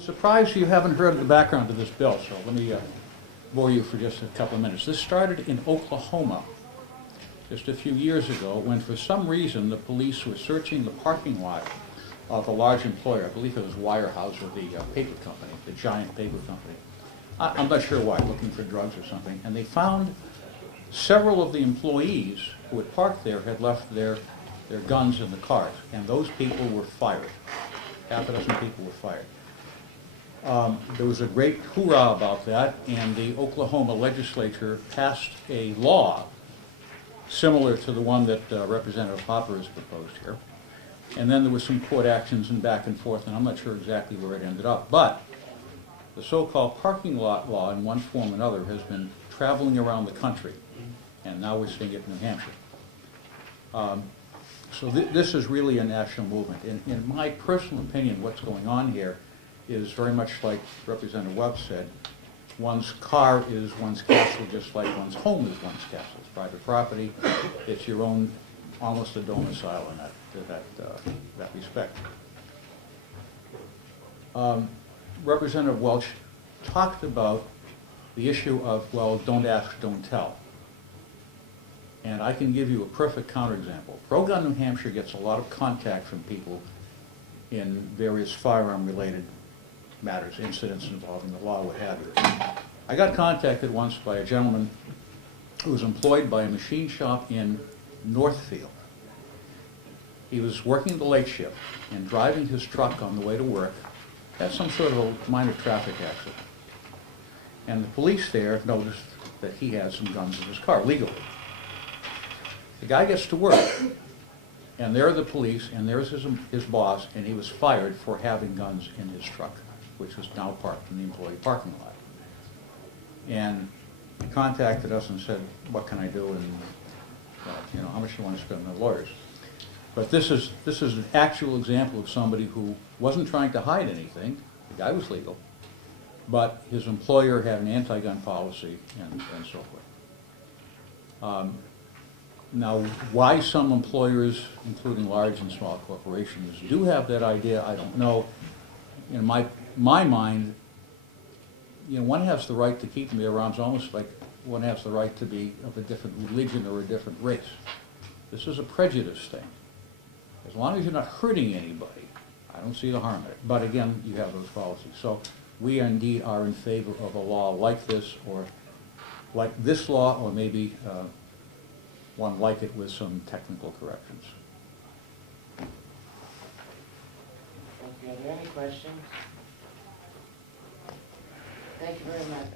Surprised you haven't heard of the background to this bill, so let me bore you for just a couple of minutes. This started in Oklahoma just a few years ago when for some reason the police were searching the parking lot of a large employer. I believe it was Weyerhaeuser, the paper company, the giant paper company. I'm not sure why, looking for drugs or something. And they found several of the employees who had parked there had left their guns in the cars, and those people were fired. Half a dozen people were fired. There was a great hoorah about that, and the Oklahoma legislature passed a law similar to the one that Representative Hopper has proposed here. And then there was some court actions and back and forth, and I'm not sure exactly where it ended up. But the so-called parking lot law, in one form or another, has been traveling around the country, and now we're seeing it in New Hampshire. So this is really a national movement. In my personal opinion, what's going on here is very much like Representative Webb said. One's car is one's castle, just like one's home is one's castle. It's private property. It's your own, almost a domicile in that respect. Representative Welch talked about the issue of, well, don't ask, don't tell. And I can give you a perfect counterexample. Pro-Gun New Hampshire gets a lot of contact from people in various firearm-related matters, incidents involving the law, what have you. I got contacted once by a gentleman who was employed by a machine shop in Northfield. He was working the late shift and driving his truck on the way to work, had some sort of a minor traffic accident. And the police there noticed that he had some guns in his car, legally. The guy gets to work, and there are the police, and there's his boss, and he was fired for having guns in his truck, which was now parked in the employee parking lot. And he contacted us and said, what can I do, and you know, how much do you want to spend on lawyers? But this is an actual example of somebody who wasn't trying to hide anything. The guy was legal, but his employer had an anti-gun policy and so forth. Now, why some employers, including large and small corporations, do have that idea, I don't know. In my mind, you know, one has the right to keep them in their arms, almost like one has the right to be of a different religion or a different race. This is a prejudice thing. As long as you're not hurting anybody, I don't see the harm in it. But again, you have those policies. So we indeed are in favor of a law like this, or like this law, or maybe one like it with some technical corrections. Thank you. Are there any questions? Thank you very much.